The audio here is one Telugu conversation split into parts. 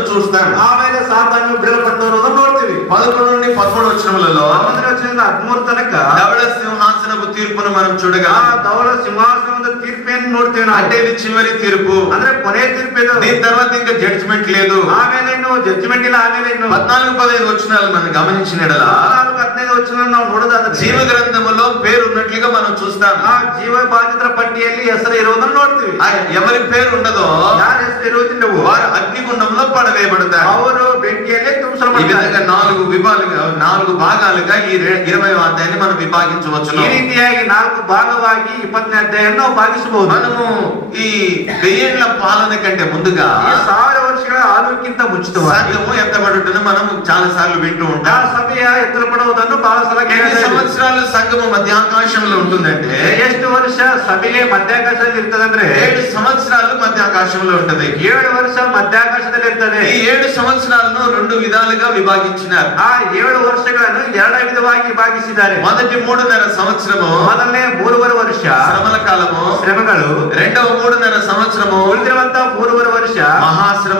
చూస్తాడు ಆಮೇಲೆ ಸಾತಾನು ಬಿಡಲ್ಪಟ್ಟವರು ನೋಡ್ತೀವಿ పదకొండు నుండి పదమూడు వచనములలో ಹನ್ನೊಂದನೇ ವಚನದಿಂದ ಹದಿಮೂರು ತನಕ ధవళ సింహాసనపు తీర్పును మనం ಆ చూడగా ಧವಳ ಸಿಂಹಾಸನದ ತೀರ್ಪೇನು ನೋಡ್ತೇವೆ ನಾವು అంటే ఇది చివరి తీర్పు ಅಂದ್ರೆ ಕೊನೆ ತೀರ್ಪಿದು దీని తర్వాత ఇంకా జడ్జిమెంట్ లేదు ಆಮೇಲೆ ಇನ್ನು ಜಡ್ಜ್ಮೆಂಟ್ ಇಲ್ಲ ಆಮೇಲೆ ಇನ್ನು పద్నాలుగు పదహైదు వచనాలు మనం గమనించిన ఎడల ಹದಿನಾಲ್ಕು ಹದಿನೈದು ವಚನ ನಾವು ನೋಡೋದಾದ್ರೆ జీవ గ్రంథములో పేరు ఉన్నట్లుగా మనం చూస్తాం ಆ ಜೀವ ಬಾಧಿತರ ಪಟ್ಟಿಯಲ್ಲಿ ಹೆಸರು ಇರುವುದನ್ನು ನೋಡ್ತೀವಿ ఆ ఎవరి పేరు ఉండదో ಯಾರ ಹೆಸರು ಇರುವುದಿಲ್ಲವು వారు అగ్నిగుండంలో పడవేయబడతారు ಅವರು ಬೆಂಕಿಯಲ್ಲೇ ఈ ತುಂಬಿಸಲ್ಪಡ್ತಾರೆ విధంగా నాలుగు విభాగాలుగా నాలుగు భాగాలుగా ఈ రె- ఇరవై అధ్యాయాన్ని మనం విభాగించవచ్చును ಈ ರೀತಿಯಾಗಿ ನಾಲ್ಕು ಭಾಗವಾಗಿ ಇಪ್ಪತ್ತನೇ ಅಧ್ಯಾಯವನ್ನು ನಾವು ಭಾಗಿಸಬಹುದು మనము ఈ వెయ్యేళ్ల పాలన కంటే ముందుగా ಈ ಸಾವಿರ ವರ್ಷಗಳ ಆಳ್ವಿಕ್ಕಿಂತ ಮುಂಚಿತವಾಗಿ సంఘము ఎత్తబడుటను మనం చాలా సార్లు వింటూ ಆ ఉంటాం ಸಭೆಯ ಎತ್ತರಪಡುವುದನ್ನು ಬಹಳ ಸಲ ఎన్ని ಕೇಳಿದ್ದೇವೆ. సంవత్సరాలు సంఘము మధ్యాకాశంలో ఉంటుందంటే ಎಷ್ಟು ವರ್ಷ ಸಭೆಗೆ ಮಧ್ಯಾಕಾಶದಲ್ಲಿ ಇರ್ತದಂದ್ರೆ ఏడు సంవత్సరాలు మధ్యాకాశంలో ఉంటది ಏಳು ವರ್ಷ ಮಧ್ಯಾಕಾಶದಲ್ಲಿ ಇರ್ತದೆ ఈ ఏడు సంవత్సరాలను రెండు విధాలుగా విభాగించినారు ಆ ಏಳು ವರ್ಷಗಳನ್ನು ಎರಡ ವಿಧವಾಗಿ ವಿಭಾಗಿಸಿದ್ದಾರೆ మొదటి మూడున్నర సంవత్సరము ಮೊದಲನೇ ಮೂರುವರೆ ವರ್ಷ శ్రమల కాలము ಶ್ರಮಗಳು రెండవ మూడున్నర సంవత్సరము ಉಳಿದಿರುವಂತ ಮೂರುವರೆ ವರ್ಷ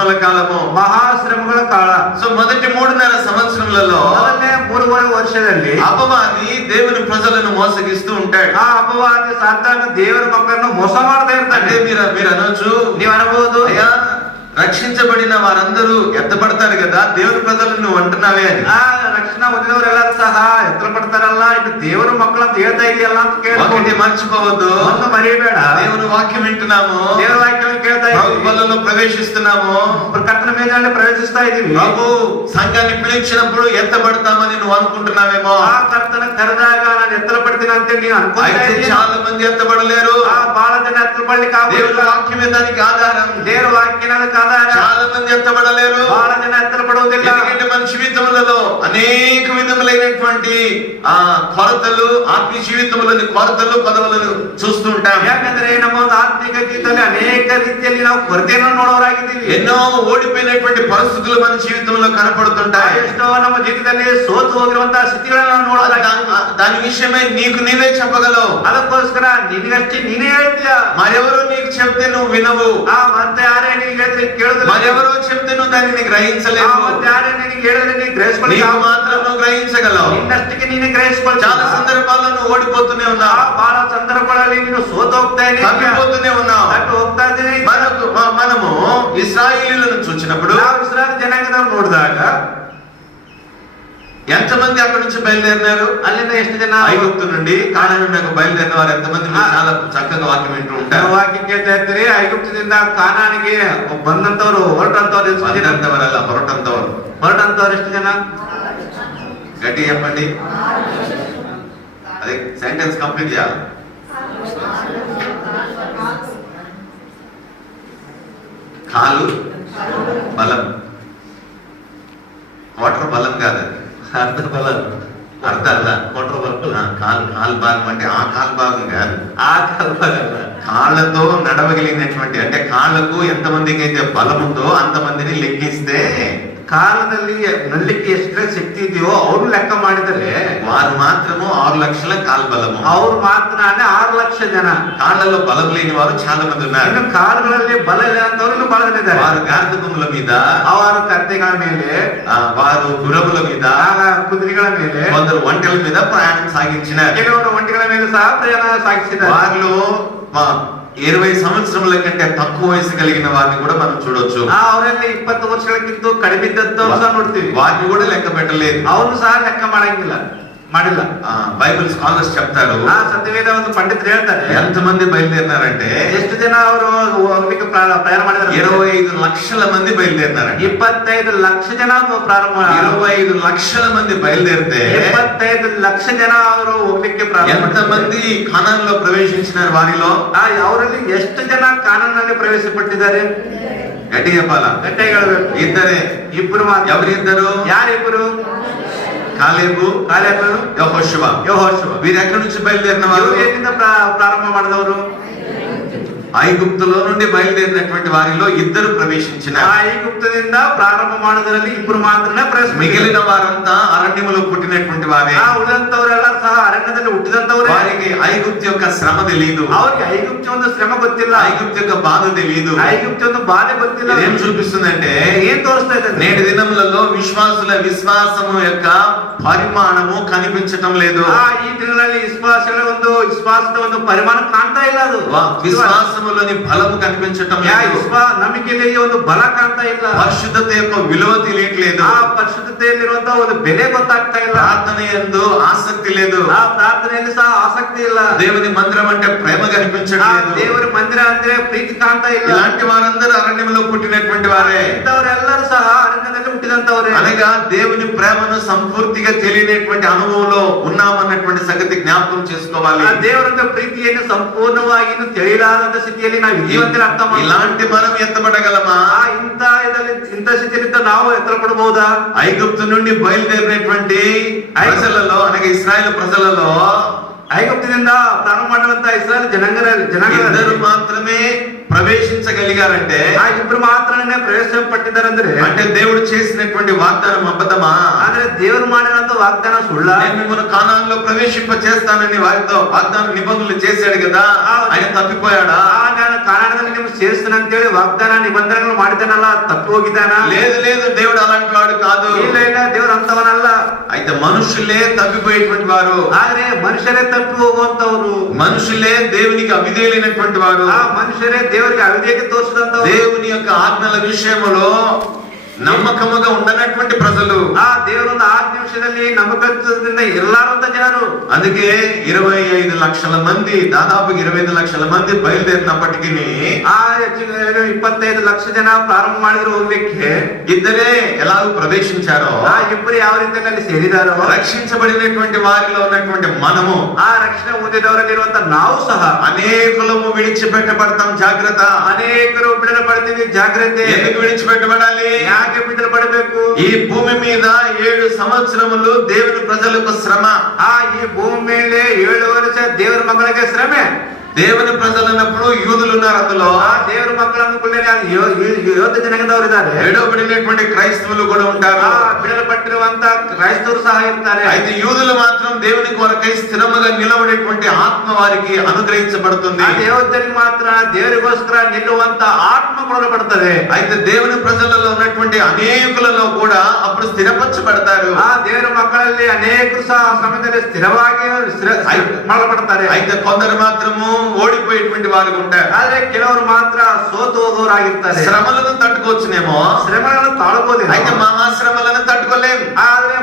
మహాశ్రమల కాలము ಮಹಾಶ್ರಮಗಳ ಕಾಲ సో మొదటి మూడున్నర సంవత్సరములలో ಮೊದಲನೇ ಮೂರುವರೆ ವರ್ಷದಲ್ಲಿ అపవాది దేవుని ప్రజలను మోసగిస్తూ ఉంటాడు ಆ ಅಪವಾದಿ ಸಾತಾನ ದೇವರ ಮಕ್ಕಳನ್ನು ಮೋಸ ಮಾಡ್ತಾ అంటే ಇರ್ತಾನೆ మీరు మీరు అనొచ్చు ನೀವ್ ಅನ್ಬಹುದು అయ్యా రక్షించబడిన వారందరూ ఎత్తపడతారు కదా దేవుని ప్రజలను నువ్వు అంటున్నావే అని ಅಣ್ಣ ಒದಿದವ್ರು ಎಲ್ಲರೂ ಸಹ ಎತ್ತರ ಪಡ್ತಾರಲ್ಲ ಇದು ದೇವರ ಮಕ್ಕಳ ಅಂತ ಹೇಳ್ತಾ ಇದೆಯಲ್ಲ ಅಂತ ಕೇಳಿ ಮರ್ಚಿಸಬಹುದು ಒಂದು ಮರಿಬೇಡ ದೇವರ ವಾಕ್ಯ ವಿಂಟುನಾಮು ದೇವರ ವಾಕ್ಯ ಕೇಳ್ತಾ ಇದ್ದೀವಿ ప్రవేశిస్తున్నాము. ఇప్పుడు కర్తన మేఘాన్ని ప్రవేశిస్తా ఇది ప్రభు సంఘాన్ని పిలిచినప్పుడు ఎత్తబడతామని నువ్వు అనుకుంటున్నావేమో. ఆ కర్తన కరదాగా నన్ను ఎత్తలపడితేనంటే నేను అనుకుంటే చాలా మంది ఎత్తబడలేరు. ఆ బాలజన పడి కాదు దేవుని వాక్యమే దానికి ఆధారం. దేవుని వాక్యానికి ఆధారం. చాలా మంది ఎత్తబడలేరు. బాలజన ఎత్తబడవుతుంది మన జీవితంలో అనేక మన జీవితములలో అనేక విధములైనటువంటి ఆ కొరతలు ఆత్మీయ జీవితములని కొరతలు పదవులను చూస్తూ ఉంటాం ಯಾಕಂದ್ರೆ ನಮ್ಮ ಒಂದು ಆತ್ಮಿಕ ಜೀವಿತದಲ್ಲಿ ಅನೇಕ ರೀತಿಯಲ್ಲಿ ನಾವು ಕೊರತೆಯನ್ನು ನೋಡೋರಾಗಿದ್ದೀವಿ ఎన్నో ఓడిపోయినటువంటి పరిస్థితులు మన జీవితంలో కనపడుతుంటాయి ಎಷ್ಟೋ ನಮ್ಮ ಜೀವಿತದಲ್ಲಿ ಸೋತು ಹೋಗಿರುವಂತಹ ಸ್ಥಿತಿಗಳನ್ನ ನಾವು ನೋಡೋದಾಗಿದ್ದೀವಿ దా- దాని విషయమై నీకు నీవే చెప్పగలవు ಅದಕ್ಕೋಸ್ಕರ ನಿನಗಷ್ಟೇ ನೀನೇ ಹೇಳ್ತೀಯ మరెవరు నీకు చెప్తే నువ్వు వినవు ಆ ಮತ್ತೆ ಯಾರೇ ನಿನಗೆ ಹೇಳಿದ್ರೆ ಕೇಳುದಿಲ್ಲ మరెవరో చెప్తే నువ్వు దానిని ಆ, గ్రహించలేవు ಮತ್ತೆ ಯಾರೇ ನಿನಗೆ ಹೇಳಿದ್ರೆ ನೀನು ಗ್ರಹಿಸ್ಕೊಳ್ಳಿ నీకు మాత్రం నువ్వు గ్రహించగలవు ನಿನ್ನಷ್ಟಕ್ಕೆ ನೀನೇ ಗ್ರಹಿಸ್ಕೊಳ್ತಾ చాలా సందర్భాల్లో నువ్వు ఓడిపోతూనే ఉన్నావు ಬಹಳ ಸಂದರ್ಭಗಳಲ್ಲಿ ನೀನು ಸೋತು ಹೋಗ್ತಾ ಇದ್ದೀನಿ తప్పిపోతూనే ఉన్నావు ತಪ್ಪಿ ಹೋಗ್ತಾ ಇದ್ದೀನಿ మనకు మ- మనము ఇస్రాయిలీలను చూసినప్పుడు ನಾವು ಇಸ್ರಾಯೇಲ್ ಜನಾಂಗದವ್ರು ನೋಡಿದಾಗ ఎంతమంది అక్కడి నుంచి బయలుదేరినారు ಅಲ್ಲಿಂದ ಎಷ್ಟು ಜನ ఐగుప్తు నుండి కాళ్ళ నుండి బయలుదేరిన వారు ఎంతమంది మీరు చాలా చక్కగా వాక్యం వింటూ ఉంటారు ವಾಕ್ಯ ಕೇಳ್ತಾ ಇರ್ತೀರಿ ಐಗುಪ್ತದಿಂದ ಕಾನಾನಿಗೆ ಬಂದಂತವ್ರು ಹೊರಟಂತವ್ರು ಎಷ್ಟು ಜನ ಬಂದಂತವರಲ್ಲ ಹೊರಟಂತವರು ಹೊರಟಂತವ್ರು ಎಷ್ಟು ಜನ గట్టి చెప్పండి అదే సెంటెన్స్ కంప్లీట్ చేయాలి? కాలు బలం. క్వార్టర్ బలం కాదు. అర్థ బలం. అర్థ అల్ల క్వార్టర్ బలం. కాలు కాలు భాగం అంటే ఆ కాలు భాగం కాదు. ఆ కాలు భాగం కాళ్ళతో నడవగలిగినటువంటి అంటే కాళ్ళకు ఎంతమందికి అయితే బలం ఉందో అంతమందిని లెక్కిస్తే ಕಾಲದಲ್ಲಿ ನಲ್ಲಿಕ್ಕೆ ಎಷ್ಟು ಶಕ್ತಿ ಇದೆಯೋ ಅವ್ರು ಲೆಕ್ಕ ಮಾಡಿದರೆ వారు మాత్రము ఆరు లక్షల కాలు బలము ಅವ್ರು ಮಾತ್ರ ಆರು ಲಕ್ಷ ಜನ కాళ్ళలో బలం లేని వారు చాలా మంది ఉన్నారు ಇನ್ನು ಕಾಲುಗಳಲ್ಲಿ ಬಲ ಇಲ್ಲ ಅಂತವ್ರು ಇನ್ನು ಬಹಳ ಜನ ಇದ್ದಾರೆ వారు గార్ధకముల మీద ಅವರು ಕತ್ತೆಗಳ ಮೇಲೆ ఆ, వారు గుర్రముల మీద ಆಗ ಕುದುರೆಗಳ ಮೇಲೆ కొందరు ఒంటెల మీద ప్రయాణం సాగించినారు ಕೆಲವರು ಒಂಟಿಗಳ ಮೇಲೆ ಸಹ ಪ್ರಯಾಣ ಸಾಗಿಸಿದ್ದಾರೆ వారిలో ఆ, ఇరవై సంవత్సరముల కంటే తక్కువ వయసు కలిగిన వారిని కూడా మనం చూడొచ్చు ಆ, ಅವರಲ್ಲಿ ಇಪ್ಪತ್ತು ವರ್ಷಗಳಕ್ಕಿಂತ ಕಡಿಮೆ ಇದ್ದದ್ದು ಸಹ ನೋಡ್ತೀವಿ వారిని కూడా లెక్క పెట్టలేదు ಅವ್ರು ಸಹ ಲೆಕ್ಕ ಮಾಡಂಗಿಲ್ಲ ಮಾಡಿಲ್ಲ ఆ, బైబిల్ స్కాలర్స్ చెప్తారు ಆ ಸತ್ಯವೇದ ಒಂದು ಪಂಡಿತರು ಹೇಳ್ತಾರೆ ఎంతమంది బయలుదేరినారంటే ಎಷ್ಟು ಜನ ಅವರು ಹೋಗ್ಲಿಕ್ಕೆ ಪ್ರಾ- ಪ್ರಯಾಣ ಮಾಡಿದ್ದಾರೆ ఇరవై ఐదు లక్షల మంది బయలుదేరినారంట ಇಪ್ಪತ್ತೈದು ಲಕ್ಷ ಜನ ಪ್ರಾರಂಭ ఇరవై ఐదు లక్షల మంది బయలుదేరితే ಇಪ್ಪತ್ತೈದು ಲಕ್ಷ ಜನ ಅವರು ಹೋಗ್ಲಿಕ್ಕೆ ಪ್ರಾರಂಭ ಮಾಡಿದ್ದಾರೆ. ఎంతమంది ఖానాల్లో ప్రవేశించినారు వారిలో ಆ, ಅವರಲ್ಲಿ ಎಷ್ಟು ಜನ ಕಾನೂನಲ್ಲಿ ಪ್ರವೇಶಪಟ್ಟಿದ್ದಾರೆ గట్టి చెప్పాలా ಗಟ್ಟೆ ಹೇಳ್ಬೇಕು ఇద్దరే ಇಬ್ರು ಮಾತ್ರ ఎవరిద్దరు ಯಾರಿಬ್ರು కాలేబు ಕಾಲೇಬರು యెహోషువ ಯೋಹೋಶುವ వీరు ఎక్కడి నుంచి బయలుదేరిన వారు ಇವ್ರು ಎಲ್ಲಿಂದ ಪ್ರಾ- ಪ್ರಾರಂಭ ಮಾಡಿದವರು ఐగుప్తులో నుండి బయలుదేరినటువంటి వారిలో ఇద్దరు ప్రవేశించిన ఐగుప్తునింద ಪ್ರಾರಂಭಮಾನದರಲ್ಲಿ ఇప్పుడు మాత్రమే ప్రశ్న మిగిలిన వారంతా అరణ్యములో పుట్టినటువంటి వారే. ఆ ಉಳಿದಂತವರೆಲ್ಲ ಸಹ ಅರಣ್ಯದಲ್ಲಿ ಹುಟ್ಟಿದಂತವರೇ వారికి ఐగుప్తు యొక్క శ్రమ తెలియదు ಅವರಿಗೆ ಐಗುಪ್ತ ಒಂದು ಶ್ರಮ ಗೊತ್ತಿಲ್ಲ యొక్క బాధ తెలియదు ఐగుప్తి ಒಂದು బాధ ಗೊತ್ತಿಲ್ಲ ఏం చూపిస్తుందంటే ఏం తోస్తుంది నేటి దినములలో విశ్వాసుల విశ్వాసము యొక్క పరిమాణము కనిపించటం లేదు. ఆ ఈ దినాల విశ్వాసంలో ఉందో ವಿಶ್ವಾಸದ ಒಂದು ಪರಿಮಾಣ ಕಾಣ್ತಾ ಇಲ್ಲ విశ్వాసములోని బలము కనిపించటం ಯಾ లేదు ವಿಶ್ವಾ ನಂಬಿಕೆಯಲ್ಲಿ ಒಂದು ಬಲ ಕಾಣ್ತಾ ಇಲ್ಲ పరిశుద్ధత యొక్క విలువ తెలియట్లేదు ಆ ಪರಿಶುದ್ಧತೆಯಲ್ಲಿರುವಂತಹ ಒಂದು ಬೆಲೆ ಗೊತ್ತಾಗ್ತಾ ಇಲ್ಲ ప్రార్థన ఎందు ఆసక్తి లేదు ಆ ಪ್ರಾರ್ಥನೆಯಲ್ಲಿ ಸಹ ಆಸಕ್ತಿ ಇಲ್ಲ దేవుని మందిరం అంటే ప్రేమ ಆ కనిపించట్లేదు ದೇವರ ಮಂದಿರ ಅಂದ್ರೆ ಪ್ರೀತಿ ಕಾಣ್ತಾ ಇಲ್ಲ ఇలాంటి వారందరూ అరణ్యంలో పుట్టినటువంటి వారే ಇಂಥವರೆಲ್ಲರೂ ಸಹ ಅರಣ್ಯದಲ್ಲಿ ಹುಟ್ಟಿದಂತವ್ರೆ అనగా దేవుని ప్రేమను సంపూర్తిగా తెలియనటువంటి అనుభవంలో ఉన్నామన్నటువంటి సంగతి జ్ఞాపకం చేసుకోవాలి ಆ ದೇವರ ಪ್ರೀತಿಯನ್ನು ಸಂಪೂರ್ಣವಾಗಿ ಇನ್ನು ತಿಳಿಲಾರದ ಸ್ಥಿತಿಯಲ್ಲಿ ನಾವು ಜೀವಂತರ ಅರ್ಥ ಮಾಡ್ಕೊಳ್ಳೋಣ. ఇలాంటి మనం ఎత్తబడగలమా ಆ ಇಂಥ ಇದರಲ್ಲಿ ಇಂಥ ಸ್ಥಿತಿಯಿಂದ ನಾವು ಎತ್ತರ ಪಡಬಹುದಾ ఐగుప్తు నుండి బయలుదేరినటువంటి ప్రజలలో అనగా ఇస్రాయేల్ ప్రజలలో ಐಗುಪ್ತದಿಂದ ಪ್ರಾರಂಭ ಮಾಡುವಂತ ಇಸ್ರಾಯೇಲ್ ಜನಾಂಗದಲ್ಲಿ ఇద్దరు ಜನಾಂಗದಲ್ಲಿ మాత్రమే ప్రవేశించగలిగారంటే ಆ ಇಬ್ರು ಮಾತ್ರನೇ ಪ್ರವೇಶ ಪಟ್ಟಿದ್ದಾರಂದ್ರೆ అంటే దేవుడు చేసినటువంటి వాగ్దానం అబద్ధమా ಆದ್ರೆ ದೇವರು ಮಾಡಿದಂತ ವಾಗ್ದಾನ ಸುಳ್ಳ నేను మిమ్మల్ని కానాల్లో ప్రవేశింప చేస్తానని వారితో వాగ్దాన నిబంధనలు చేశాడు కదా ఆయన తప్పిపోయాడా ಆ ನಾನು ಕಾರಣದಲ್ಲಿ ನಿಮ್ಗೆ ಸೇರಿಸ್ತೇನೆ ಅಂತೇಳಿ ವಾಗ್ದಾನ ನಿಬಂಧನೆಗಳು ಮಾಡಿದ್ದಾನಲ್ಲ ತಪ್ಪಿ ಹೋಗಿದ್ದಾನ లేదు లేదు దేవుడు అలాంటి వాడు కాదు ಇಲ್ಲ ಇಲ್ಲ ದೇವ್ರ ಅಂತವನಲ್ಲ అయితే మనుషులే తప్పిపోయేటువంటి వారు ಆದ್ರೆ ಮನುಷ್ಯರೇ ತಪ್ಪಿ ಹೋಗುವಂತವ್ರು మనుషులే దేవునికి అవిధేయులైనటువంటి వారు ಆ ಮನುಷ್ಯರೇ దేవుని అవిధేయత తోచడంతో దేవుని యొక్క ఆజ్ఞల విషయంలో నమ్మకముగా ఉండనటువంటి ప్రజలు ಆ ದೇವರೊಂದು ಆಜ್ಞೆ ವಿಷಯದಲ್ಲಿ ನಂಬಿಕೆಯಿಂದ ಇರ್ಲಾರಂತ ಜನರು అందుకే ఇరవై ఐదు లక్షల మంది దాదాపు ఇరవై ఐదు లక్షల మంది బయలుదేరినప్పటికీ ಆ ಹೆಚ್ಚು ಇಪ್ಪತ್ತೈದು ಲಕ್ಷ ಜನ ಪ್ರಾರಂಭ ಮಾಡಿದ್ರು ಹೋಗ್ಲಿಕ್ಕೆ ఇద్దరే ఎలాగో ప్రవేశించారో ಆ ಇಬ್ಬರು ಯಾವ ರೀತಿಯಲ್ಲಿ ಅಲ್ಲಿ ಸೇರಿದಾರೋ రక్షించబడినటువంటి వారిలో ఉన్నటువంటి మనము ಆ ರಕ್ಷಣೆ ಹೊಂದಿದವರಲ್ಲಿರುವಂತ ನಾವು ಸಹ అనేకులము విడిచిపెట్టబడతాం జాగ్రత్త ಅನೇಕರು ಬಿಡುಗಡೆ ಪಡ್ತೀವಿ ಜಾಗ್ರತೆ ఎందుకు విడిచిపెట్టబడాలి ಯಾಕೆ ಬಿದ್ದಲು ಪಡಬೇಕು ಈ ಭೂಮಿ ಮೀದ ಏಳು ಸಂವತ್ಸರಗಳು ದೇವರ ಪ್ರಜలకు ಶ್ರಮ ಆ ಈ ಭೂಮಿ ಮೇಲೆ ಏಳು ವರ್ಷ ದೇವರ ಮಗಳಿಗೆ ಶ್ರಮೆ దేవుని ప్రజలు అన్నప్పుడు యూదులు ఉన్నారు అందులో ಆ ದೇವರ ಮಕ್ಕಳು ಅಂದ್ಕೊಳ್ಳಿ ಯೋಧ ಜನಾಂಗದವರು ಇದ್ದಾರೆ ఏడవబడినటువంటి క్రైస్తవులు కూడా ఉంటారు ಆ ಬಿಡಲ್ಪಟ್ಟಿರುವಂತ ಕ್ರೈಸ್ತವರು ಸಹ ಇರ್ತಾರೆ అయితే యూదులు మాత్రం దేవుని కొరకై స్థిరముగా నిలబడేటువంటి ఆత్మ వారికి అనుగ్రహించబడుతుంది ಆ ದೇವತರಿಗೆ ಮಾತ್ರ ದೇವರಿಗೋಸ್ಕರ ನಿಲ್ಲುವಂತ ಆತ್ಮ ಕೊಡಲ್ಪಡ್ತದೆ అయితే దేవుని ప్రజలలో ఉన్నటువంటి అనేకులలో కూడా అప్పుడు స్థిరపరచబడతారు ಆ ದೇವರ ಮಕ್ಕಳಲ್ಲಿ ಅನೇಕರು ಸಹ ಆ ಸಮಯದಲ್ಲಿ ಸ್ಥಿರವಾಗಿ ಸ್ಥಿರ- ಸ್ಥಿರ ಮಾಡಲ್ಪಡ್ತಾರೆ అయితే కొందరు మాత్రము ఓడిపోయేటువంటి వారు ఉంటారు ಆದ್ರೆ ಕೆಲವರು ಮಾತ್ರ ಸೋತು ಹೋಗೋರಾಗಿರ್ತಾರೆ శ్రమలను తట్టుకోవచ్చునేమో ಶ್ರಮಗಳನ್ನು ತಾಳ್ಬೋದಿಲ್ಲ అయితే మహాశ్రమలను తట్టుకోలేం ಆದ್ರೆ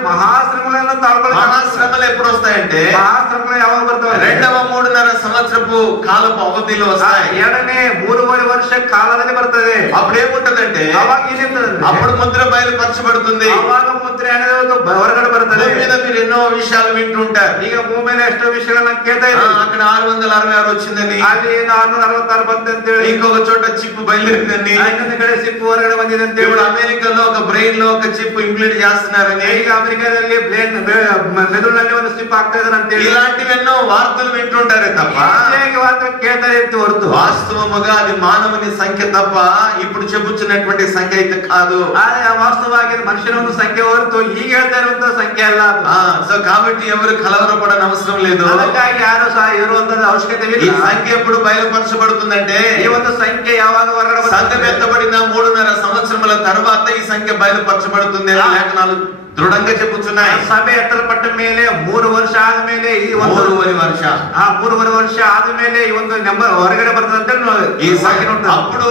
ಮಹಾಶ್ರಮಗಳನ್ನು ತಾಳ್ಕೊಳ್ಳಿ మహాశ్రమలు ఎప్పుడు వస్తాయంటే ಮಹಾಶ್ರಮಗಳು ಯಾವಾಗ ಬರ್ತವೆ రెండవ మూడున్నర సంవత్సరపు కాలపు అవధిలో ಆ వస్తాయి ಎರಡನೇ ಮೂರುವರೆ ವರ್ಷ ಕಾಲದಲ್ಲಿ ಬರ್ತದೆ అప్పుడు ఏముంటదంటే ಅವಾಗ ಏನಿರ್ತದೆ అప్పుడు ముద్ర బయలుపరచబడుతుంది ಅವಾಗ ಮುದ್ರೆ అనేది ಒಂದು ಹೊರಗಡೆ ಬರ್ತದೆ భూమి మీద మీరు ఎన్నో విషయాలు వింటుంటారు ಈಗ ಭೂಮಿ ಮೇಲೆ ಎಷ್ಟೋ ವಿಷಯಗಳನ್ನ ಕೇಳ್ತಾ ఆ, ಇದ್ದೀವಿ అక్కడ ఆరు వందల అరవై ఆరు వచ్చిందని ಅಲ್ಲಿ ನಾನ್ನೂರ ಅರವತ್ತಾರು ಬಂತೆ ಅಂತ ಹೇಳಿ ఇంకొక చోట చిప్ బయలుదేరిందని ಇನ್ನೊಂದು ಕಡೆ ಸಿಪ್ಪು ಹೊರಗಡೆ ಬಂದಿದೆ ಅಂತ ఇప్పుడు ಹೇಳಿ అమెరికాలో ఒక బ్రెయిన్ లో ఒక చిప్ ఇంప్లిమెంట్ చేస్తున్నారని ಈಗ ಅಮೆರಿಕಾದಲ್ಲಿ ಬ್ಲೇನ್ ಮೆದುಳಿನಲ್ಲಿ ಒಂದು ಸಿಪ್ ಆಗ್ತಾ ಇದಾರೆ ಅಂತ ಹೇಳಿ ఇలాంటివి ఎన్నో వార్తలు వింటుంటారే తప్ప ಹೀಗೆ ಮಾತ್ರ ಕೇಳ್ತಾರೆ ಅಂತ ಹೊರತು వాస్తవముగా అది మానవుని సంఖ్య తప్ప ఇప్పుడు చెబుతున్నటువంటి సంఖ్య అయితే కాదు ಆದ್ರೆ ವಾಸ್ತವವಾಗಿ ಅದು ಮನುಷ್ಯನ ಒಂದು ಸಂಖ್ಯೆ ಹೊರತು ಈಗ ಹೇಳ್ತಾ ಇರುವಂತ ಸಂಖ್ಯೆ ಅಲ್ಲ ಅದು. ఆ సో కాబట్టి ఎవరు కలవరపడని అవసరం లేదు ಅದಕ್ಕಾಗಿ ಯಾರು ಸಹ ಇರುವಂತ ಅವಶ್ಯಕತೆ ఈ ಇಲ್ಲ సంఖ్య ఎప్పుడు బయలుపరచబడుతుందంటే ಈ ಒಂದು ಸಂಖ್ಯೆ ಯಾವಾಗ ಹೊರಗಡೆ సంఘం ಬರ್ತದೆ? ఎత్తబడిన మూడున్నర సంవత్సరముల తర్వాత ఈ సంఖ్య బయలుపరచబడుతుంది అని లేఖనాలు దృఢంగా చెప్పుచున్నాయి ಸಭೆ ಎತ್ತಲ್ಪಟ್ಟ ಮೇಲೆ ಮೂರು ವರ್ಷ ಆದ್ಮೇಲೆ ಈ ಒಂದು మూడువరి వర్ష ಆ ಮೂರುವರೆ ವರ್ಷ ಆದ್ಮೇಲೆ ಈ ಒಂದು ನಂಬರ್ ಹೊರಗಡೆ ಬರ್ತದೆ ಅಂತ ನೋಡಿ ఈ ಈ సంఖ్య ವಾಕ್ಯ ನೋಡ್ತಾರೆ. అప్పుడు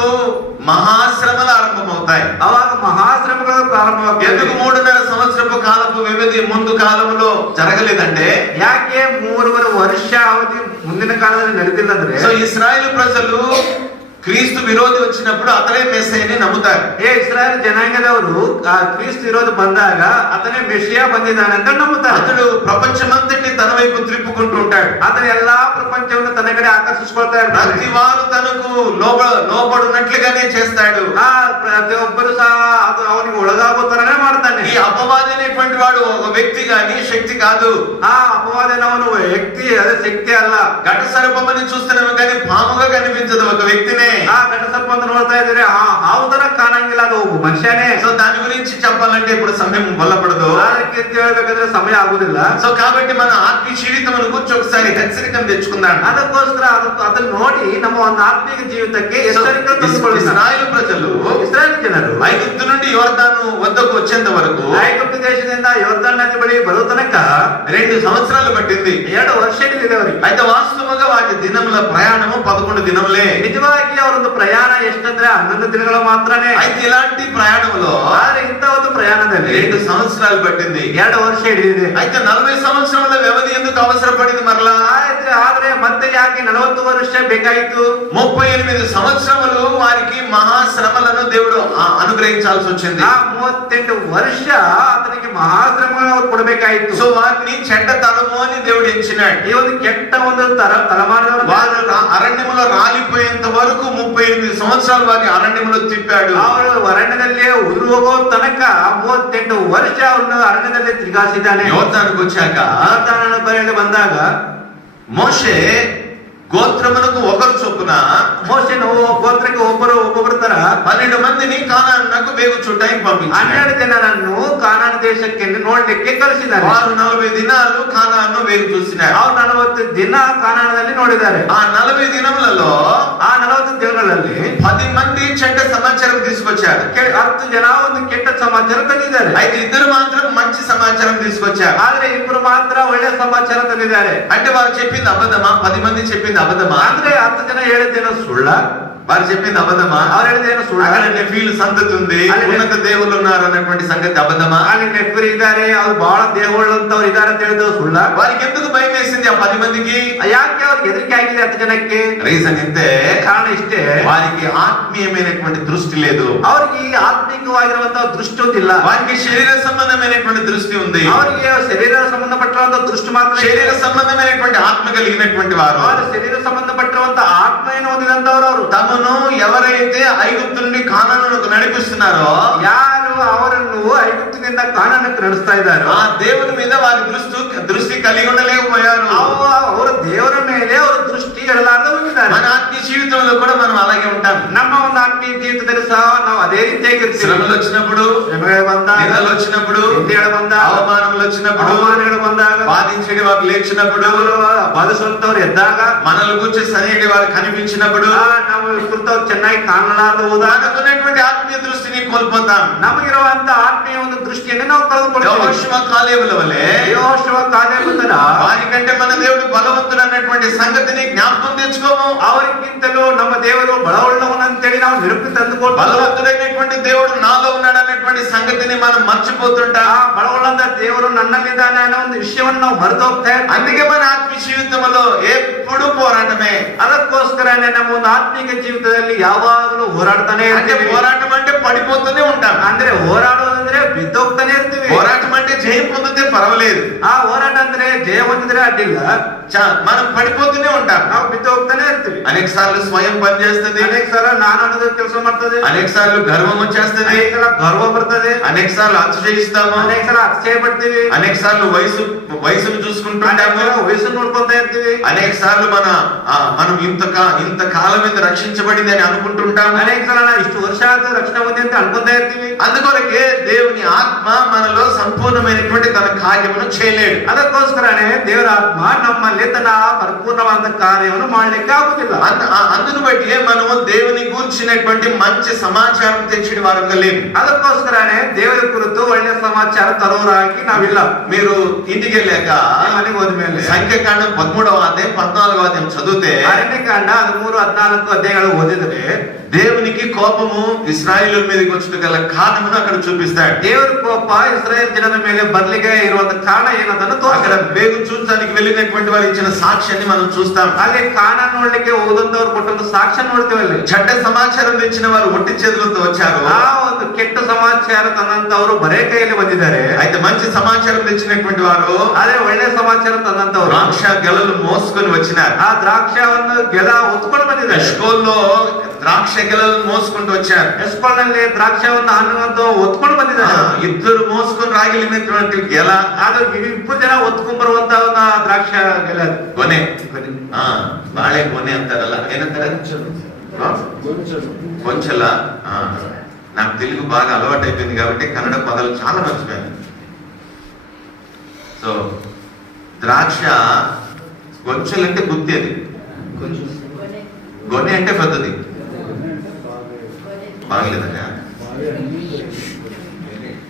మహాశ్రమలు ఆరంభమవుతాయి ಅವಾಗ ಮಹಾಶ್ರಮಗಳು ಪ್ರಾರಂಭವಾಗ್ತದೆ ఎందుకు మూడున్నర సంవత్సరపు కాలపు వ్యవధి ముందు కాలంలో జరగలేదంటే ಯಾಕೆ ಮೂರುವರೆ ವರ್ಷ ಅವಧಿ ಮುಂದಿನ ಕಾಲದಲ್ಲಿ ನಡೆದಿಲ್ಲ ಅಂದ್ರೆ సో ఇస్రాయేల్ ప్రజలు క్రీస్తు విరోధి వచ్చినప్పుడు అతనే మెస్సేని నమ్ముతారు. ఏ ఇస్రాయల్ ಜನಾಂಗದವರು ఆ క్రీస్తు విరోధి ಬಂದಾಗ అతనే మెషియా ಬಂದಿದ್ದಾನೆ ಅಂತ ನಂಬುತ್ತಾರೆ అతడు ప్రపంచమంతటి తన వైపు త్రిప్పుకుంటూ ఉంటాడు. అతను ఎలా ప్రపంచంలో తన ಕಡೆ ಆಕರ್ಷಿಸ್ಕೊಳ್ತಾ ప్రతి వారు తనకు లోబ లోబడినట్లుగానే చేస్తాడు. ఆ ప్రతి ఒక్కరు అవని ಅವನಿಗೆ మారుతాను ఈ అపవాది అనేటువంటి వాడు ఒక వ్యక్తి గాని శక్తి కాదు. ఆ అపవాది ಅಪವಾದನವನು వ్యక్తి అదే శక్తి అలా ఘట సర్పమని చూస్తున్నాము కానీ పాముగా కనిపించదు ఒక వ్యక్తినే. ಆ ಘಟ ಸರ್ಪ ಅಂತ ನೋಡ್ತಾ ಇದ್ರೆ ಆ ಹಾವು ತರ ಕಾಣಂಗಿಲ್ಲ ಅದು ಒಬ್ಬ ಮನುಷ್ಯನೇ సో దాని గురించి చెప్పాలంటే ఇప్పుడు సమయం వల్లపడదు ಅದಕ್ಕೆ ಅಂತ ಹೇಳ್ಬೇಕಂದ್ರೆ ಸಮಯ ಆಗುದಿಲ್ಲ సో కాబట్టి మన ఆత్మీయ జీవితం గురించి ఒకసారి హెచ్చరికను తెచ్చుకుందాం ಅದಕ್ಕೋಸ್ಕರ ಅದಕ್ಕೆ ಅದನ್ನ ನೋಡಿ ನಮ್ಮ ಒಂದು ಆತ್ಮೀಯ ಜೀವಿತಕ್ಕೆ సో ಎಚ್ಚರಿಕೆ ತಂದುಕೊಳ್ಳೋಣ ఇస్రాయేల్ ప్రజలు ಇಸ್ರಾಯೇಲ್ ಜನರು ఐగుప్తు నుండి యోర్దాను వద్దకు వచ్చేంత వరకు ಐಗುಪ್ತ ದೇಶದಿಂದ ಯೋರ್ದಾನ್ ನದಿ ಬಳಿ ಬರೋ ತನಕ రెండు సంవత్సరాలు పట్టింది ಎರಡು ವರ್ಷ ಹಿಡಿದಿದೆ ಅವರಿಗೆ అయితే వాస్తవంగా వాటి దినముల ప్రయాణము పదకొండు దినములే ನಿಜವಾಗಿ ಅವರೊಂದು ಪ್ರಯಾಣ ಎಷ್ಟಂದ್ರೆ ಹನ್ನೊಂದು ದಿನಗಳು ಮಾತ್ರನೇ అయితే ఇలాంటి ప్రయాణంలో ಆದ್ರೆ ಇಂಥ ಒಂದು ಪ್ರಯಾಣದಲ್ಲಿ రెండు సంవత్సరాలు పట్టింది ಎರಡು ವರ್ಷ ಹಿಡಿದಿದೆ అయితే నలభై సంవత్సరముల వ్యవధి ఎందుకు అవసరపడింది మరలా ಆದ್ರೆ ಆದ್ರೆ ಮತ್ತೆ ಯಾಕೆ ನಲವತ್ತು ವರ್ಷ ಬೇಕಾಯಿತು ముప్పై ఎనిమిది సంవత్సరములు వారికి మహాశ్రమలను దేవుడు ఆ- అనుగ్రహించాల్సి వచ్చింది ಆ ಮೂವತ್ತೆಂಟು ವರ್ಷ ಆತನಿಗೆ ಮಹಾಶ್ರಮಗಳನ್ನು ಅವ್ರು ಕೊಡಬೇಕಾಯಿತು సో వారిని చెడ్డ తరము అని దేవుడు ఎంచినాడు ಈ ಒಂದು ಕೆಟ್ಟ ಒಂದು ತರ ತಲೆಮಾರಿನವರು వారు రా- అరణ్యములో రాలిపోయేంత వరకు ముప్పై ఎనిమిది సంవత్సరాలు వారిని అరణ్యములో తిప్పాడు ಅವರು ಅರಣ್ಯದಲ್ಲಿ ಉದುರು ಹೋಗೋ ತನಕ ಮೂವತ್ತೆಂಟು ವರ್ಷ ಅವರನ್ನು ಅರಣ್ಯದಲ್ಲಿ ತಿರುಗಾಸಿದ್ದಾನೆ యోర్దానికి వచ్చాక ಯೋರ್ದಾನನ ಬಳಿಯಲ್ಲಿ ಬಂದಾಗ మోషే గోత్రములకు ఒకరు పన్నెండు మందిని కానాకు వేగు చుట్టానికి పంపించాడు ಹನ್ನೆರಡು ಜನರನ್ನು ಕಾನಾನ ದೇಶಕ್ಕೆ ನೋಡ್ಲಿಕ್ಕೆ ಕಳಿಸಿದ್ದಾರೆ వారు నలభై దినాలు కానాను వేగు చూసినారు ಅವ್ರು ನಲವತ್ತು ದಿನ ಕಾನಾನದಲ್ಲಿ ನೋಡಿದ್ದಾರೆ ఆ నలభై దినములలో ಆ ನಲವತ್ತು ದಿನಗಳಲ್ಲಿ పది మంది చెడ్డ సమాచారం తీసుకొచ్చారు ಕೆ- ಹತ್ತು ಜನ ಒಂದು ಕೆಟ್ಟ ಸಮಾಚಾರ ತಂದಿದ್ದಾರೆ అయితే ఇద్దరు మాత్రం మంచి సమాచారం తీసుకొచ్చారు ಆದ್ರೆ ಇಬ್ರು ಮಾತ್ರ ಒಳ್ಳೆ ಸಮಾಚಾರ ತಂದಿದ್ದಾರೆ అంటే వారు చెప్పింది అబద్ధమా పది మంది చెప్పింది అబద్ధమా ಅಂದ್ರೆ ಹತ್ತು ಜನ ಹೇಳಿದ್ದೇನೋ ಸುಳ್ಳ వారు చెప్పింది అబద్ధమా ಅವ್ರು ಹೇಳಿದ್ದೇನೋ ಸುಳ್ಳ అక్కడ నెఫీలు సంతతి ఉంది ಅಲ್ಲಿ ఉన్నత దేవుళ్ళు ఉన్నారు అన్నటువంటి సంగతి అబద్ధమా ಅಲ್ಲಿ ನೆಫ್ರಿ ಇದ್ದಾರೆ ಅವ್ರು ಬಹಳ ದೇವಗಳು ಅಂತವ್ರು ಇದ್ದಾರೆ ಅಂತ ಹೇಳಿದ್ರು ಸುಳ್ಳ వారికి ఎందుకు భయం వేసింది ఆ పది మందికి ಯಾಕೆ ಅವ್ರಿಗೆ ಹೆದರಿಕೆ ಆಗಿದೆ ಹತ್ತು ಜನಕ್ಕೆ రీజన్ ఇంతే ಕಾರಣ ಇಷ್ಟೇ వారికి ఆత్మీయమైనటువంటి దృష్టి లేదు ಅವ್ರಿಗೆ ಈ ಆತ್ಮಿಕವಾಗಿರುವಂತಹ ದೃಷ್ಟಿ ಒಂದಿಲ್ಲ వారికి శరీర సంబంధమైనటువంటి దృష్టి ఉంది ಅವರಿಗೆ ಶರೀರ ಸಂಬಂಧಪಟ್ಟಿರುವಂತಹ ದೃಷ್ಟಿ ಮಾತ್ರ ಇದೆ. శరీర సంబంధమైనటువంటి ఆత్మ కలిగినటువంటి వారు ಅವರ ಶರೀರ ಸಂಬಂಧಪಟ್ಟಿರುವಂತಹ ಆತ್ಮೆಯನ್ನು ಹೊಂದಿದಂತವ್ರು ಅವರು తమను ఎవరైతే ఐగుప్తు నుండి కానానులకు నడిపిస్తున్నారో ಯಾರು ಅವರನ್ನು ಐಗುಪ್ತದಿಂದ ಕಾನನಕ್ಕೆ ನಡೆಸ್ತಾ ಇದ್ದಾರೆ ఆ దేవుని మీద వారి దృష్టి దృష్టి కలిగి ఉండలేకపోయారు ಅವರ ದೇವರ ಮೇಲೆ ಅವರ ದೃಷ್ಟಿ ಎಡಲಾರದೆ ಹೋಗಿದ್ದಾರೆ మన ఆత్మీయ జీవితంలో కూడా మనం అలాగే ఉంటాం ನಮ್ಮ ಒಂದು ಆತ್ಮೀಯ ಜೀವಿತದಲ್ಲಿ ಸಹ ನಾವು ಅದೇ ರೀತಿಯಾಗಿರ್ತೀವಿ శ్రమలు వచ్చినప్పుడు ಶ್ರಮೆಗಳು ಬಂದಾಗ నిందలు వచ్చినప్పుడు ನಿಂದೆಗಳು ಬಂದಾಗ అవమానములు వచ్చినప్పుడు ಅವಮಾನಗಳು ಬಂದಾಗ బాధించేటి వారు లేచినప్పుడు ಬಾಧಿಸುವಂತವ್ರು ಎದ್ದಾಗ మనల్ని గురించి సరైన వారు కనిపించినప్పుడు ಆ, ನಾವು ಕುರಿತವ್ರು ಚೆನ್ನಾಗಿ ಕಾಣಲಾರದೆ ಹೋದಾಗ మనకున్నటువంటి ఆత్మీయ దృష్టిని కోల్పోతాం ನಮಗಿರುವಂತ ಆತ್ಮೀಯ ಒಂದು ದೃಷ್ಟಿಯನ್ನು ನಾವು ಕಳೆದುಕೊಳ್ತೇವೆ యెహోషువ కాలేబుల వలె ಯೋಶುವ ಕಾಲೇಬುತರ వారికంటే మన దేవుడు బలవంతుడు అన్నటువంటి సంగతిని జ్ఞాపకం తెచ్చుకోము ಅವರಿಗಿಂತಲೂ ನಮ್ಮ ದೇವರು ಬಲವುಳ್ಳವನಂತೇಳಿ ನಾವು ನೆನಪು ತಂದುಕೊಂಡು బలవంతుడైనటువంటి దేవుడు నాలో ఉన్నాడు అన్నటువంటి సంగతిని మనం మర్చిపోతుంటాం ಆ ಬಲವುಳ್ಳಂತ ದೇವರು ನನ್ನಲ್ಲಿದ್ದಾನೆ ಅನ್ನೋ ಒಂದು ವಿಷಯವನ್ನು ನಾವು ಮರೆತು ಹೋಗ್ತಾ ಇರ್ತೀವಿ. అందుకే మన ఆత్మీయ జీవితంలో ఎప్పుడు పోరాటమే ಅದಕ್ಕೋಸ್ಕರನೇ ನಮ್ಮ ಒಂದು ಆತ್ಮೀಕ ಜೀವಿತದಲ್ಲಿ ಯಾವಾಗಲೂ ಹೋರಾಡ್ತಾನೆ అంటే ಇರ್ತೀವಿ పోరాటం అంటే పడిపోతూనే ఉంటాం. అందరూ పోరాడదు ಹೋರಾಡೋದಂದ್ರೆ ಬಿದ್ದೋಗ್ತಾನೆ ಇರ್ತೀವಿ పోరాటం అంటే జయం పొందితే పర్వాలేదు ಆ ಹೋರಾಟ ಅಂದ್ರೆ ಜಯ ಹೊಂದಿದ್ರೆ ಅಡ್ಡಿಲ್ಲ చా- మనం పడిపోతూనే ఉంటాం ನಾವು ಬಿದ್ದು ಹೋಗ್ತಾನೆ ಇರ್ತೀವಿ అనేక సార్లు స్వయం పనిచేస్తుంది ಅನೇಕ ಸಲ ನಾನು ಅನ್ನೋದು ಕೆಲಸ ಮಾಡ್ತದೆ అనేక సార్లు గర్వం వచ్చేస్తుంది ಅನೇಕ ಸಲ ಗರ್ವ ಬರ್ತದೆ అనేక సార్లు అతిశయిస్తాము ಅನೇಕ ಸಲ ಅತಿಶಯ ಪಡ್ತೀವಿ అనేక సార్లు వయసు వయసును ಅನೇಕ చూసుకుంటుంటాము ಸಲ ವಯಸ್ಸು ನೋಡ್ಕೊಂತ ಇರ್ತೀವಿ అనేక సార్లు మన ఆ, మనం ఇంత కా- ఇంత కాలం మీద రక్షించబడింది అని అనుకుంటుంటాము ಅನೇಕ ಸಲ ನಾವು ಇಷ್ಟು ವರ್ಷ ಆದ ರಕ್ಷಣೆ ಹೊಂದಿ ಅಂತ ಅನ್ಕೊಂತ ಇರ್ತೀವಿ అందుకొరకే దేవుని ఆత్మ మనలో సంపూర్ణమైనటువంటి తన కార్యమును చేయలేడు ಅದಕ್ಕೋಸ್ಕರನೇ ದೇವರ ಆತ್ಮ ನಮ್ಮಲ್ಲಿ ತನ್ನ ಪರಿಪೂರ್ಣವಾದ ಕಾರ್ಯವನ್ನು ಮಾಡ್ಲಿಕ್ಕೆ ಆಗುದಿಲ್ಲ అంద- ఆ- అందును బట్టి మనము దేవుని గూర్చినటువంటి మంచి సమాచారం తెచ్చిన వారు లేము ಅದಕ್ಕೋಸ್ಕರನೇ ದೇವರ ಕುರಿತು ಒಳ್ಳೆಯ ಸಮಾಚಾರ ತರೋರಾಗಿ ನಾವಿಲ್ಲ మీరు ఇంటికి వెళ్ళాక ಈ ಮನೆಗೆ ಹೋದ್ಮೇಲೆ సంఖ్యాకాండం పదమూడవ అధ్యాయం పద్నాలుగవ అధ్యాయం చదివితే ಅರಣ್ಯಕಾಂಡ ಹದಿಮೂರು ಹದಿನಾಲ್ಕು ಅಧ್ಯಾಯಗಳು ಓದಿದ್ರೆ దేవునికి కోపము ఇస్రాయిల్ మీదకి వచ్చిన గల కారణమును అక్కడ చూపిస్తాడు. దేవుని కోప ఇస్రాయల్ జనದ మీద బదిలీగా ఇరువంత కారణ ఏనదనతో అక్కడ బేగు చూడడానికి వెళ్ళినటువంటి వారు ఇచ్చిన సాక్ష్యాన్ని మనం చూస్తాం. అదే కానానోళ్ళకి ఓదంతవరు సాక్ష్యం ಸಾಕ್ಷ್ಯ వెళ్ళి చెడ్డ సమాచారం తెచ్చిన వారు ఒట్టి చేతులతో వచ్చారు. ఆ ఒక కెట్ట సమాచారం తనంత వారు బరేకాయలు పొందిదారే. అయితే మంచి సమాచారం తెచ్చినటువంటి వారు అదే ఒళ్ళే సమాచారం తనంత ద్రాక్ష గెలలు మోసుకొని వచ్చినారు. ఆ ద్రాక్ష వల్ల గెల ಹೊತ್ಕೊಂಡು స్కూల్లో ದ್ರಾಕ್ಷೆಗಳನ್ನು ಮೋಸ್ಕೊಂಡು ವಚ್ಚಾರು ಹೆಸ್ಪಲ್ನಲ್ಲಿ ದ್ರಾಕ್ಷವನ್ನು ಹಣ್ಣು ಒತ್ಕೊಂಡು ಬಂದಿದ್ದಾರೆ ಇಬ್ಬರು ಮೋಸ್ಕೊಂಡು ರಾಗಿಲಿ ನಿಂತಿಗೆಲ್ಲ ಹಾಗಾಗಿ ಇಬ್ಬರು ಜನ ಒತ್ಕೊಂಡ್ ಬರುವಂತ ದ್ರಾಕ್ಷೆ ಕೊನೆ ಹಾ ಬಾಳೆ ಕೊನೆ ಅಂತಾರಲ್ಲ ಏನಂತಾರೆ కొంచెల నాకు తెలుగు బాగా అలవాటు అయిపోయింది కాబట్టి కన్నడ పదాలు చాలా మర్చిపోయాను సో ద్రాక్ష కొంచెలు అంటే గుత్తి అది గొనె అంటే పెద్దది బాగలేదట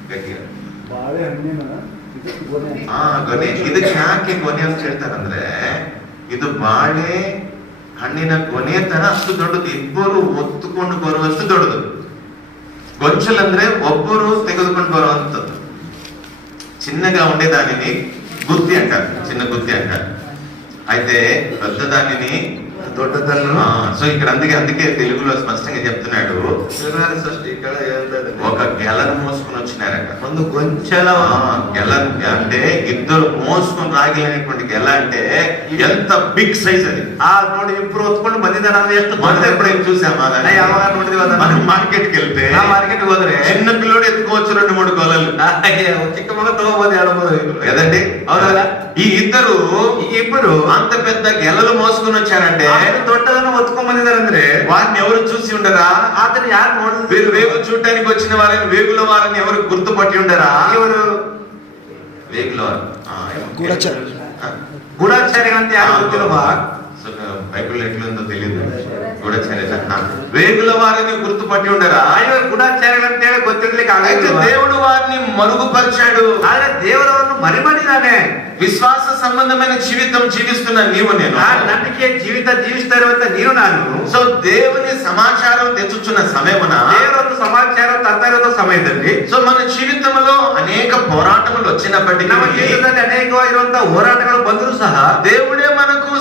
ಗಟ್ಟಿಗೆ ಆ ಗೊನೆ ಇದಕ್ಕೆ ಯಾಕೆ ಗೊನೆ ಅಂತ ಹೇಳ್ತಾರೆ ಅಂದ್ರೆ ಇದು ಬಾಳೆ ಹಣ್ಣಿನ ಗೊನೆ ತರ ಅಷ್ಟು ದೊಡ್ಡದು ಇಬ್ಬರು ಒತ್ತುಕೊಂಡು ಬರುವಷ್ಟು ದೊಡ್ಡದು ಗೊಂಚಲ್ ಅಂದ್ರೆ ಒಬ್ಬರು ತೆಗೆದುಕೊಂಡು ಬರುವಂತದ್ದು చిన్నగా ఉండే దానిని గుత్తి అంటారు చిన్న గుత్తి అంటారు అయితే పెద్ద దానిని ದೊಡ್ಡದನ್ನು ఆ, సో ఇక్కడ అందుకే అందుకే తెలుగులో స్పష్టంగా చెప్తున్నాడు ಶಿವನಾರ ಸೃಷ್ಟಿ ఇక్కడ ಹೇಳ್ತದೆ. ఒక గెలను మోసుకొని వచ్చినారట ಒಂದು ಗೊಂಚಲ ఆ, గెల అంటే ఇద్దరు మోసుకొని రాగలిగినటువంటి గెల అంటే ఎంత బిగ్ సైజ్ అది ಆ ನೋಡಿ ಇಬ್ರು ಹೊತ್ಕೊಂಡು ಬಂದಿದ್ದಾರೆ ಅಂದ್ರೆ ಎಷ್ಟು మనం ದೊಡ್ಡದು ఎప్పుడైనా చూసామా ನಾ దాన్ని? ಯಾವಾಗ ನೋಡಿದೀವಿ ಅದನ್ನ? మనం మార్కెట్ కి వెళ్తే ನಾ ಮಾರ್ಕೆಟ್ ಹೋದ್ರೆ చిన్న పిల్లోడు ఎత్తుకోవచ్చు రెండు మూడు గొలలు ಹಾಗೆ ಚಿಕ್ಕ ಮಗ ತಗೋಬಹುದು ಎರಡು ಮೂರು కదండి ಹೌದಲ್ಲ? ఈ ఇద్దరు ಈ ಇಬ್ಬರು అంత పెద్ద గెలలు మోసుకొని వచ్చారంటే ಅಷ್ಟು ದೊಡ್ಡದನ್ನು ಹೊತ್ಕೊಂಡ್ ಬಂದಿದ್ದಾರೆ ಅಂದ್ರೆ వారిని ఎవరు చూసి ఉండరా ಆತನ ಯಾರು వీరు ನೋಡಿದ್ರು వేగు చూడటానికి వచ్చిన వారిని వేగుల వారిని ఎవరు గుర్తుపట్టి ఉండరా ಇವರು వేగుల వారు ఆ, గూఢచారి. ఆ, ಗೂಢಾಚಾರಿಗಳಂತ ಯಾರು ಗೊತ್ತಿಲ್ವಾ సో, బైబిల్ ఎట్లుందో తెలియదు గూఢచారి వేగుల వారిని గుర్తుపట్టి ఉండరా ಇವರು ಗೂಢಾಚಾರಿಗಳಂತ ಹೇಳಿ ಗೊತ್ತಿರ್ಲಿಕ್ಕೆ అయితే ಆಗಿಲ್ಲ దేవుడు వారిని మరుగుపరిచాడు ಆದ್ರೆ ದೇವರವನ್ನು ಮರಿ ಮಾಡಿದ್ದಾನೆ విశ్వాస సంబంధమైన జీవితం జీవిస్తున్న నీవు నేను ಆ ನಂಬಿಕೆ ಜೀವಿತ ಜೀವಿಸ್ತಾ ಇರುವಂತ ನೀವು ನಾನು సో దేవుని సమాచారం తెచ్చుచున్న సమయమున ದೇವರೊಂದು ಸಮಾಚಾರ ತರ್ತಾ ಇರೋ ಸಮಯದಲ್ಲಿ సో మన జీవితంలో అనేక పోరాటములు వచ్చినప్పటికీ ನಮ್ಮ ಜೀವಿತದಲ್ಲಿ ಅನೇಕವಾಗಿರುವಂತ ಹೋರಾಟಗಳು ಬಂದರೂ ಸಹ దేవుడే మనకు